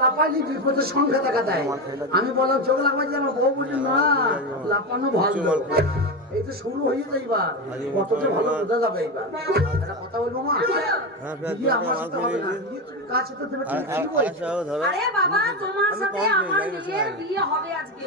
লাপাইলি বিপদের সঙ্গে দেখা দেয়। আমি বললাম চোখ লাগাই যে আমার বউ বলি না লাপানো ভালো, এই তো শুরু হয়ে যায় এবার, কতটা ভালো বোঝা যাবে এবার। একটা কথা বলবো মা, বিয়ে আমার সাথে হবে না, বিয়ে তুমি কার সাথে দেবে ঠিক কি বলছো? আরে বাবা তোমার সাথে আমার মেয়ের বিয়ে হবে আজকে।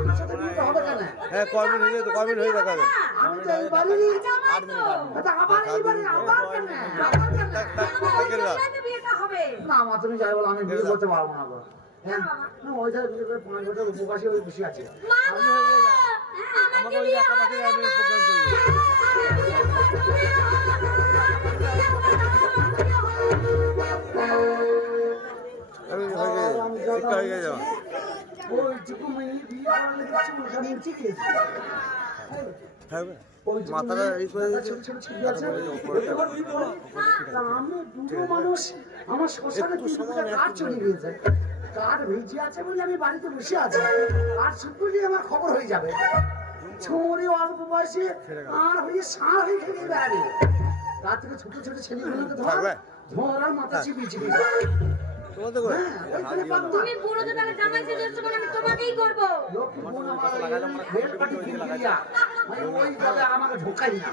আমার সাথে বিয়ে হবে কেন? হ্যাঁ কমিট হয়ে দেখাবে। আমি তো এইবারই এটা আবার এইবারই আবার কেন? আবার কেন? বিয়েটা হবে না মা তুমি যাই বলো, আমি বিয়ে করতে পারবো না গো। হ্যাঁ না ওই যা বিয়ে করে 5 বছর উপবাসী ওই খুশি আছে। আমাকে ওই একা পাশে আমি প্রোগ্রাম মাথাটা এই করে আমার শ্মশানে কাঠ চলে গিয়েছে, কাঠ ভিজে আছে বলে আমি বাড়িতে বসে আছি, আর শুক্রলি আমার খবর হয়ে যাবে। ছুরি অল্প বয়সে আর হয়ে সার হয়ে খেলে বেড়াবে। তার থেকে ছোট ছোট ছেলেগুলোকে ধরার মাথা চিবিয়ে চিবিয়ে তুমি পুরো তো তাহলে জামাই সেজেছো বলে আমি তোমাকেই করব। আমাকে ঢোকাই না,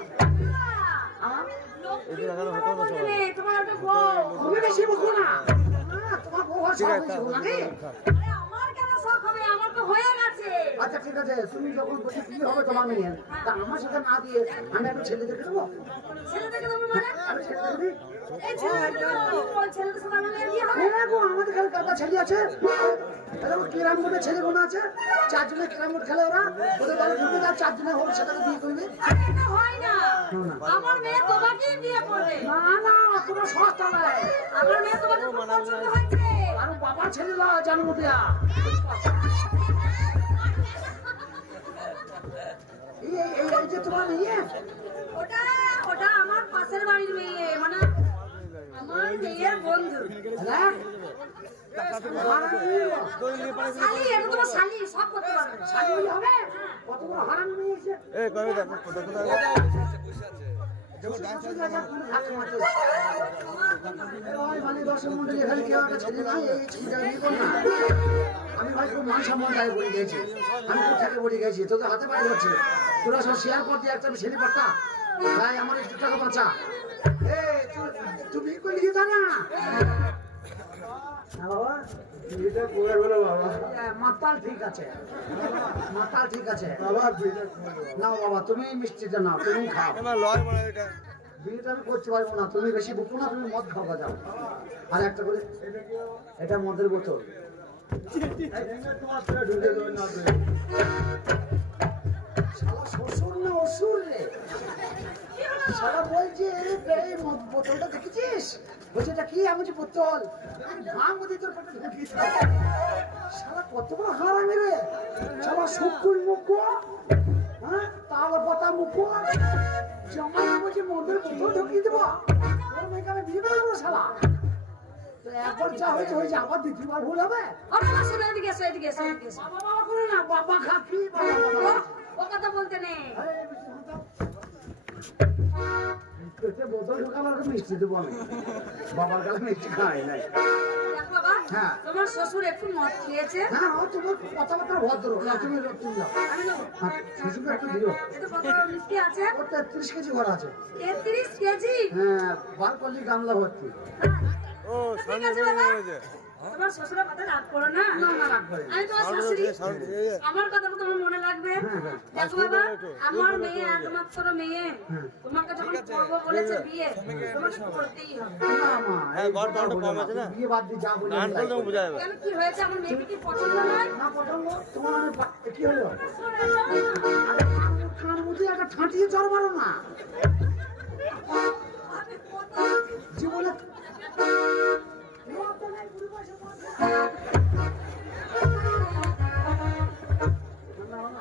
তোমার একটা বউ তুমি বেশি বকো না, তোমার বউ আর সব বেশি বকো নাকি? আমার কেন শখ হবে, আমার তো হয়ে গেছে। আচ্ছা ঠিক আছে, তুমি যখন বলছি কি হবে তোমার মেয়ে, তা আমার সাথে না দিয়ে আমি একটা ছেলে দেখে দেবো। ছেলে দেখে দেবো মানে আমি ছেলে দেখে দিই। এই ছেলেটা ছেলেদের সাথে আমার মেয়ের বিয়ে হবে। হ্যাঁ গো, আমাদের এখানে কাটা ছেলে আছে, ক্যারাম বোর্ডের ছেলে কোনো আছে, 4 জনের ক্যারাম বোর্ড খেলে ওরা, ওদের দলে ঢুকে যায়, 4 জনের হোক সেটাকে বিয়ে করবে। এটা হয় না, আমার মেয়ে তোমাকেই বিয়ে করবে। না না তোমার সস্তা নাই, আমার মেয়ে তোমাকে খুব পছন্দ হয়েছে। আর বাবা ছেলে না জন্ম দেয়া। এই যে তোমার ইয়ে ওটা ওটা আমার পাশের বাড়ির মেয়ে, মানে আমার মেয়ের বন্ধু। হ্যাঁ শালি, এটা তোমার শালি, সব করতে পারবে। শালি হলে হবে, কত বড় হারাম মেয়ে এসে। এই কবে দেখো আমি ভাই খুব মান সম্মান গায়ে বলে গেছি, আমি খুব থেকে বলে গেছি, তোদের হাতে পায়ে ধরছি, তোরা সব শেয়ার করতে একটা ছেলে পাঠা তাই আমার একটু টাকা বাঁচা। তুমি করে দিয়ে না বাবা, মাতাল ঠিক আছে, মাতাল ঠিক আছে নাও বাবা, তুমি মিষ্টিটা নাও, তুমি খাও। বিয়েটা আমি করতে পারবো না, তুমি বেশি বুকো না, তুমি মদ খাওয়া যাও। আর একটা করে এটা মদের বোতল, শালা শ্বশুর না অসুর রে, শালা বলছে এই বোতলটা দেখেছিস, বলছে এটা কি? আমি বলছি বোতল, ভাঙ মধ্যে তোর পেটে ঢুকিয়ে শালা কত বড় হারামি রে, শালা শুকুর মুখো, হ্যাঁ তাল পাতা মুখো, জামাই বলছে মদের বোতল ঢুকিয়ে দেবো, তোর মেয়েকে আমি বিয়ে করবো না শালা। তো এখন যা হয়েছে হয়েছে, আবার দ্বিতীয়বার ভুল হবে। এদিকে এসো, এদিকে এসো, এদিকে এসো। বাবা বাবা করে না, বাবা খাকি বাবা বাবা। ও কথা বলতে নেই। বোতল ঢোকাবার মিষ্টি দেবো আমি, বাবার কাছে মিষ্টি খাই নাই। দেখো বাবা, হ্যাঁ। তোমার শ্বশুর একটু মদ খেয়েছে। হ্যাঁ তোমার কথাবার্তা ভদ্র না, তুমি তুমি যাও, আমি নেবো। শ্বশুরকে একটু দিও। এটা কত মিষ্টি আছে? ওর 33 কেজি ভরা আছে। 33 কেজি? হ্যাঁ বার করলি গামলা ভর্তি। ও সামনে হয়েছে। তোমার শ্বশুরের কথা রাগ করো না। না না রাগ করে আমি তোমার শাশুড়ি, আমার কথা তো তোমার মনে লাগবে। দেখো বাবা, আমার মেয়ে একমাত্র মেয়ে, তোমাকে যখন করবো বলেছে বিয়ে, তোমাকে করতেই হবে। না মা, হ্যাঁ ঘর টাউনটা কম আছে না, বিয়ে বাদ দিয়ে যা বলি গান করলে বোঝা যাবে। কেন কি হয়েছে, আমার মেয়েকে কি পছন্দ নয়? না পছন্দ তোমার, কি হলো? কার মধ্যে একটা ঠাঁটিয়ে চড় মারো না জীবনে।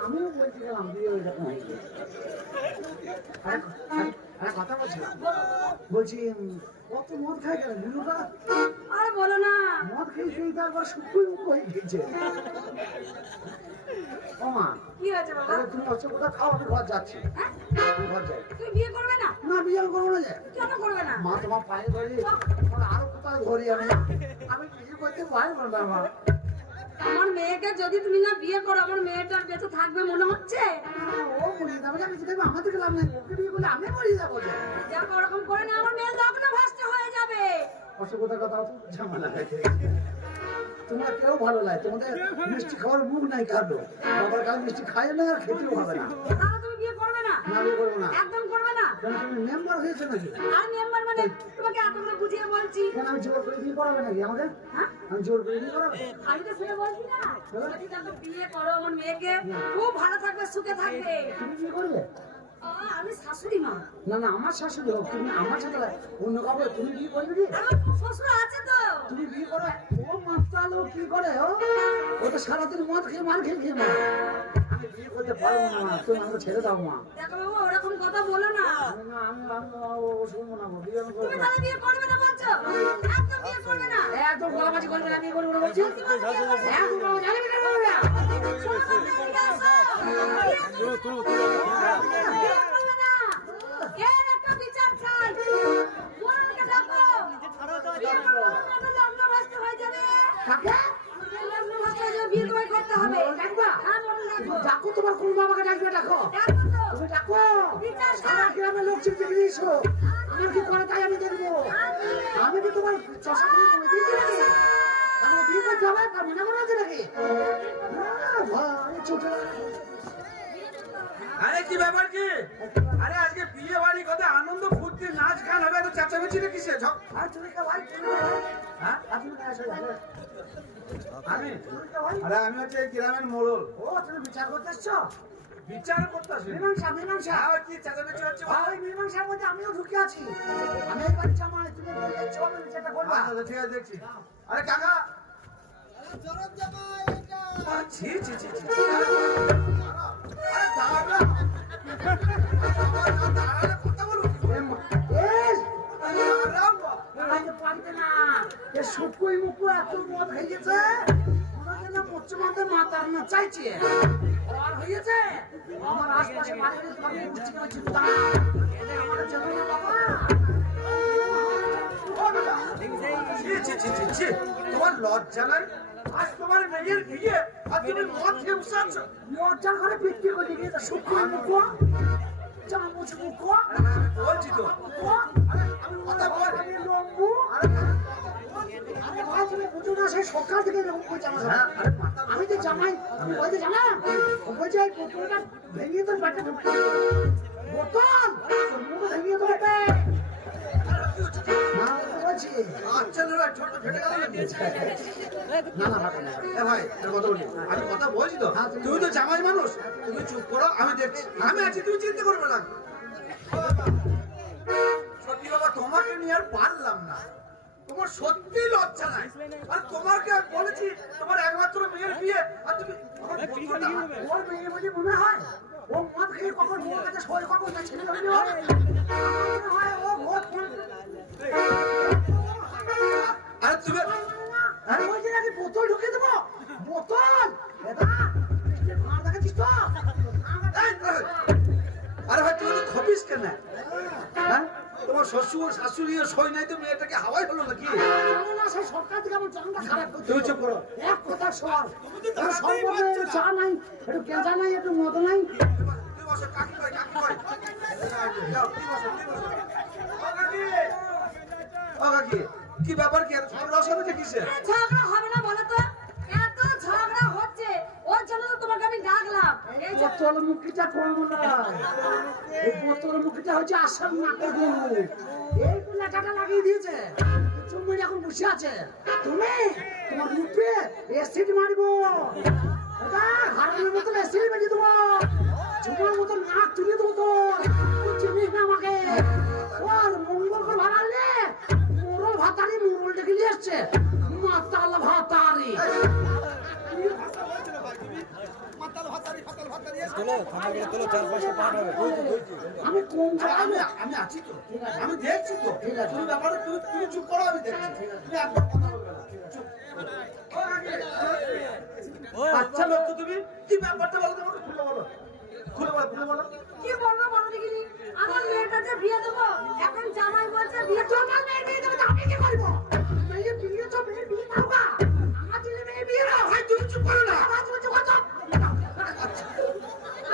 আমিও বলছি গেলাম বিয়ে হয়ে যখন হয়েছে, কথা বলছিলাম, বলছি কত মদ খায় কেন বুঝোটা? আর বলো না, মদ খেয়ে খেয়ে তারপর শুকুই মুখ হয়ে গেছে। ও মা কি হয়েছে বাবা? তুমি হচ্ছে কোথাও খাও, আমি ঘর যাচ্ছি, আমি ঘর যাই। তুমি বিয়ে করবে না? না বিয়ে করবো না, যে কেন করবে না? মা তোমার পায়ে ধরে আরো কোথায় ধরি আমি বিয়ে করতে পারবো না মা। আমার মেয়েকে যদি তুমি না বিয়ে করো আমার মেয়েটার বেঁচে থাকবে মনে হচ্ছে? ও মরে যাবে, আমি কিছু দেবো আমাদের গেলাম না, ওকে বিয়ে করলে আমি মরে যাবো যে। দেখো ওরকম করে না আমার মেয়ে লগ্ন ভ্রষ্ট হয়ে যাবে। অসুবিধার কথা তো ঝামেলা হয়েছে। তোমরা কেউ ভালো লাগে, তোমাদের মিষ্টি খাওয়ার মুখ নাই কারো, বাবার কাছে মিষ্টি খায় না আর খেতেও হবে না। তাহলে তুমি বিয়ে করবে না? না বিয়ে করবো না। একদম করবে না? কেন তুমি মেম্বার হয়েছে নাকি? আর মেম্বার মানে তোমাকে এতগুলো বুঝিয়ে বলছি। কেন আমি জোর করে বিয়ে করাবে নাকি আমাকে? হ্যাঁ? আমি জোর করে বিয়ে করাবে? আমি তো শুনে বলছি না যদি তাকে বিয়ে করো আমার মেয়েকে খুব ভালো থাকবে সুখে থাকবে। তুমি বিয়ে করবে? আমি শাশুড়ি মা। না না আমার শাশুড়ি হোক, তুমি আমার সাথে অন্য কাউকে তুমি বিয়ে করবে কি? আমার শ্বশুর আছে তো। তুমি বিয়ে করো? ও মাস্টার ও কি করে ও তো সারাদিন মদ খেয়ে মার খেয়ে খেয়ে মারে। আমি বিয়ে করতে পারবো না মা, তুমি আমাকে ছেড়ে দাও মা। দেখো বাবু ওরকম কথা বলো না। ও শুনবো না, বিয়ে আমি করবো তুমি না। তাহলে বিয়ে করবে না বলছো? একদম বিয়ে করবে না। একদম গলাবাজি করবে না, বিয়ে করবো না বলছি। একদম গলাবাজি করবে না। এর একটা বিচার চাই। মোড়লকে ডাকো। লগ্ন ভ্রষ্ট হয়ে যাবে। কাকে? লগ্ন ভ্রষ্ট হয়ে যাবে, বিয়ে তোমায় করতে হবে। ডাকবা? হ্যাঁ, মোড়ল ডাকো। ডাকো, তোমার কোন বাবাকে ডাকবে ডাকো। ডাকো তো। তুমি ডাকো। বিচার সারা চাই। গ্রামের লোক চিনতে দিয়েছো, আমার কি করে তাই আমি দেখবো। আমি কি তোমার চষা করে বলে দিয়েছি নাকি? আমার বিয়ে করতে হবে আর মনে মনে আছে নাকি? ভাই ছোট আরে কি ব্যাপার কি? আরে আজকে বিয়ে বাড়ি কত আনন্দ ফুর্তি নাচ গান হবে, তো চেঁচামেচি রে কিসে? আর তুমি কে ভাই? তুমি কে ভাই? হ্যাঁ? আপনি কে আসলে? আমি তুমি কে ভাই? আরে আমি হচ্ছে এই গ্রামের মোড়ল, ও তুমি বিচার করতে এসছো? বিচার করতেছি। মীমাংসা। হ্যাঁ, কি চেঁচামেচি হচ্ছে? ভাই মীমাংসার মধ্যে আমিও ঢুকে আছি। আমি এই বাড়ি জামাই, তুমি বললে চলো বিচারটা করবা। আচ্ছা, ঠিক আছে, দেখছি। আরে কাকা, আরে ছি ছি ছি ছি। আরে দাঁড়া, দাঁড়ালে কথা বলবো কি করে? এই দাঁড়াও। আরে পারবে না, এ শুকুই মুকু এত মদ খাইয়েছে, ওনাকে না মরছে মধ্যে মাতার না চাইছে। আর হয়েছে আমার আশপাশে বাড়িতে তোমাকে বুঝছি না চিন্তা না, এদের আমাদের চলবে না বাবা। ও দাদা, ছি ছি ছি ছি ছি। তোমার লজ্জা নাই? আজ তোমার মেয়ের বিয়ে আর তুমি মদ খেয়ে বসে আছো? মজ্জার ঘরে বিক্রি করে দিয়ে শুকুই মুকু চামচ মুকু আমি বলছি তো। আরে আমি কথা বল। আমি লম্বু। আরে ভাই তুমি বুঝো না, সেই সকাল থেকে এরকম করছে আমার সাথে। হ্যাঁ, আরে মাথা আমি যে জামাই, আমি ওই যে জামাই, ও বলছে এই বোতলটা ভেঙে তোর বাড়িতে ঢুকতে হবে। বোতল তোর মুখে ভেঙে দেবে। না, আমি বলছি। আচ্ছা দাদা, ছোট ফেটে গেল নাকি? না, না, না, না। এ ভাই, একটা কথা বলি। আমি কথা বলছি তো। হ্যাঁ, তুমি তুমি তো জামাই মানুষ, তুমি চুপ করো, আমি দেখছি। আমি আছি, তুমি চিন্তা করবে না। সত্যি বাবা, তোমাকে নিয়ে আর পারলাম না। তোমার সত্যি লজ্জা নাই। আর তোমাকে আমি বলেছি তোমার একমাত্র মেয়ের বিয়ে, আর তুমি আমার বোতলটা হাতে- ওর মেয়ে বলে মনে হয় ও মদ খেয়ে কখন মোর কাছে সই কখন না ছেলে হইল মনে হয় ও ভোট আরে তুমি আমি বলছি নাকি বোতল ঢুকে দেবো। বোতল এটা মার দেখাচ্ছিস তো। আরে ভাই, তুমি তো খপিস কেন? হ্যাঁ, তোমার শ্বশুর শাশুড়ি সই নাই তো মেয়েটাকে হাওয়াই হলো নাকি? জানো না, সেই সরকার থেকে আমার জানটা খারাপ করছে। তুমি চুপ করো। এক কথা সর, সম্পর্কে চা নাই, একটু কেঁচা নাই, একটু মদ নাই। তুই বসো, কাকি কই, কাকি কই। যাও, তুই বসো, তুই বসো। ও কাকি, ও কাকি, কি ব্যাপার কি? ঝগড়া অশান্তি কিসের? ঝগড়া হবে না বলো তো? এত ঝগড়া হচ্ছে ওর জন্য তো তোমাকে আমি ডাকলাম। এই যে বোতল মুখিটা করবো না, এই বোতল মুখিটা হচ্ছে আসল নাকের গরু। এই লেখাটা লাগিয়ে দিয়েছে, তুমি এখন বসে আছে। তুমি তোমার মুখে অ্যাসিড মারবো, এটা হারানোর মতন অ্যাসিড মেরে দেবো, ঝুমার মতন নাক তুলে দেবো তোর। তুই চিনিস না আমাকে? ওর মঙ্গল করে ভাড়ালে মোরল ভাতারি মোরল ডেকে নিয়ে এসছে, মাতাল ভাতারি। আমি কোন আমি আমি আছি তো, আমি দেখছি তো। তুমি ব্যাপারে তুমি চুপ করো, আমি দেখছি। তুমি একদম কথা বলবে না। চুপ। ও কাকি, আচ্ছা লোক তো তুমি, কি ব্যাপারটা বলো তো, আমাকে খুলে বলো। খুলে বলো, খুলে বলো। কি বলবো বলো দেখিনি? আমার মেয়েটা যে বিয়ে দেবো এখন জামাই বলছে বিয়ে তোমার মেয়ের বিয়ে দেবে তো আমি কি করবো? চুপ করো না। তুমি চুপ করো।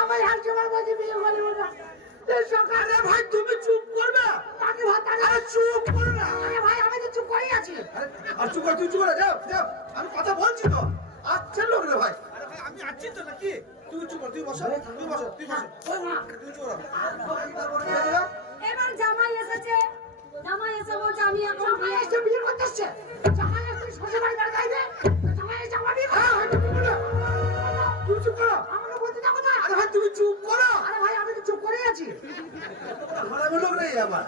আমার আর জমা বাজে বিয়ে বলে ওটা সকালে ভাই তুমি চুপ করবে। তাকে ভাত আরে চুপ করো না। আরে ভাই আমি তো চুপ করেই আছি। আর চুপ কর, তুই চুপ করে যাও যাও, আমি কথা বলছি তো। আচ্ছা লোক রে ভাই, আরে ভাই আমি আছি তো নাকি, তুমি চুপ কর, তুই বসো, তুই বসো, তুই বসো, তুই চুপ করো। এবার জামাই এসেছে, জামাই এসে বলছে আমি এখন জামাই বিয়ে এসে বিয়ে করতে এসছে। জামাই এসে শ্বশুর বাড়ি দাঁড় খাইবে। জামাই এসে আমার বিয়ে করতে এসছে। তুমি চুপ করো। আমাকে বলতে থাকো না। আরে ভাই তুমি চুপ করো। আরে ভাই আমি তো চুপ করেই আছি। আমার লোক নেই আমার।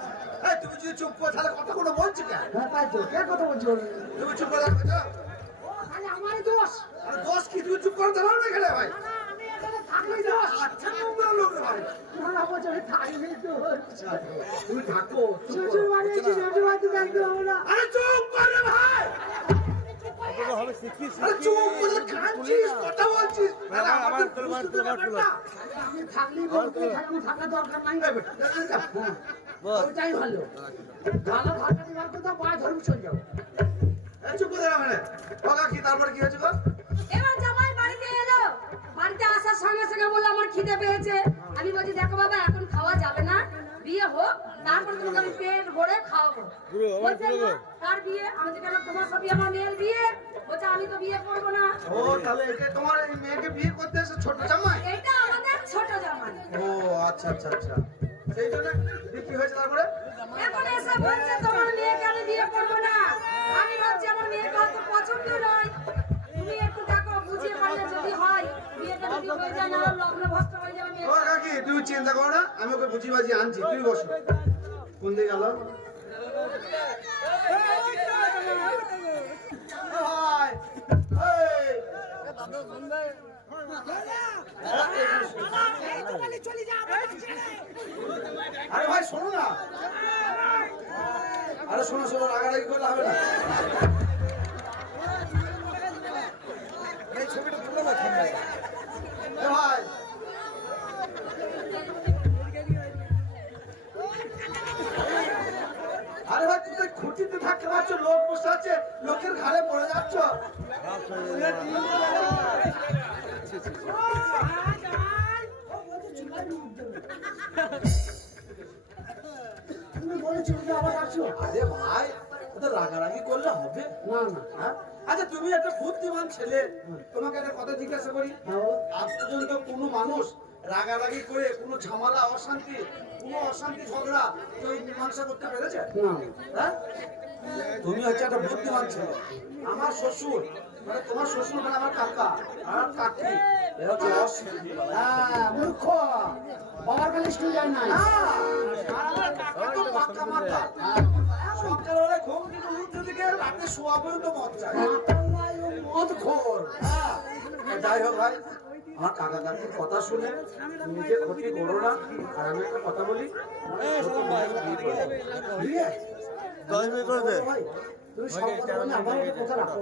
এই তুমি যদি চুপ করো তাহলে কথা কোনো বলছি কেন? হ্যাঁ তাই তো কে কথা বলছো? তুমি চুপ করে রাখো যাও। তাহলে আমারই দোষ। আরে দোষ কি, তুমি চুপ করো তাহলে এখানে ভাই। না, না, আমি এখানে থাকলেই দোষ। আচ্ছা নোংরা লোক রে ভাই। না, না, বলছো আমি থাকলেই দোষ। তুমি থাকো, চুপ করো। শ্বশুর বাড়ি এসে শ্বশুর বাড়িতে থাকতে হবে না। আরে চুপ করে ভাই। তোকে হবে শিখি আরে চুপ করে কাঁদছিস, কথা বলছিস। আরে আমার আমাদের তোর মার বুঝতে তোর মার ব্যাপারটা। আমি থাকলেই বলবো, থাকলে থাকার দরকার নাই। এই বেটা, হ্যাঁ, বল ওইটাই ভালো। ভালো ভালো দিবার কথা পায়ে ধরে চলে যাও। এই চুপ করে রাখো না। বাবা কি তারপর কি হয়েছে গো? এবার জামাই বাড়িতে এলো, বাড়িতে আসার সঙ্গে সঙ্গে বললো আমার খিদে পেয়েছে। আমি বলছি দেখো বাবা এখন খাওয়া যাবে না, বিয়ে হোক তারপর তোমাকে আমি পেট ভরে খাওয়াবো। গুরু, আমার বলছে গুরু। মা, কার বিয়ে? আমি বলছি কেন তোমার সবই আমার মেয়ের বিয়ে। বলছে আমি তো বিয়ে করবো না। ও তাহলে এটা তোমার এই মেয়েকে বিয়ে করতে এসে ছোট জামাই? এটা আমাদের ছোট জামাই। ও আচ্ছা আচ্ছা আচ্ছা, সেই জন্য কি হয়েছে তারপরে? এখন এসে বলছে তোমার মেয়েকে আমি বিয়ে করবো না। আমি ভাবছি আমার মেয়েকে অত পছন্দ নয়, তুমি একটু দেখো বুঝিয়ে পারলে যদি হয়, বিয়েটা যদি হয়ে যায় না লগ্ন ভ্রষ্ট হয়ে যাবে ও মেয়েটা। কাকি তুমি চিন্তা করো না, আমি ওকে বুঝিয়ে বাজি আনছি, তুমি বসো। কোন দিকে গেল? ভাই এই আরে ভাই শোনো না, আরে শোনো শোনো, রাগারাগি করলে হবে না। এই ছবিটা তুলো না এ ভাই, আরে ভাই তুমি খুঁটিতে থাকতে পারছো, লোক বসে আছে, লোকের ঘাড়ে পড়ে যাচ্ছ। তুমি বলেছো যে আবার আসো। আরে ভাই ওটা রাগারাগি করলে হবে? না না, হ্যাঁ? আচ্ছা তুমি একটা বুদ্ধিমান ছেলে, তোমাকে একটা কথা জিজ্ঞাসা করি, আজ পর্যন্ত কোনো মানুষ রাগারাগি করে কোনো ঝামেলা অশান্তি, কোনো অশান্তি ঝগড়া কেউ মীমাংসা করতে পেরেছে? না হ্যাঁ? তুমি হচ্ছে একটা বুদ্ধিমান ছেলে। আমার শ্বশুর মানে তোমার শ্বশুর মানে আমার কাকা আর কাকি, এরা হচ্ছে অশিক্ষিত। হ্যাঁ মূর্খ, বাবার কালে স্কুল যায় না। সকালবেলায় ঘুম থেকে উঠতে থেকে রাতে শোয়া পর্যন্ত মদ চায়। মদ খোর। হ্যাঁ, যাই হোক ভাই, আমার কাকা কাকির কথা শুনে নিজে ক্ষতি করো না। আর আমি একটা কথা বলি, বিয়ে? 10 মিনিট করে দে ভাই তুমি সব কথা বলে আমার একটা কথা রাখো।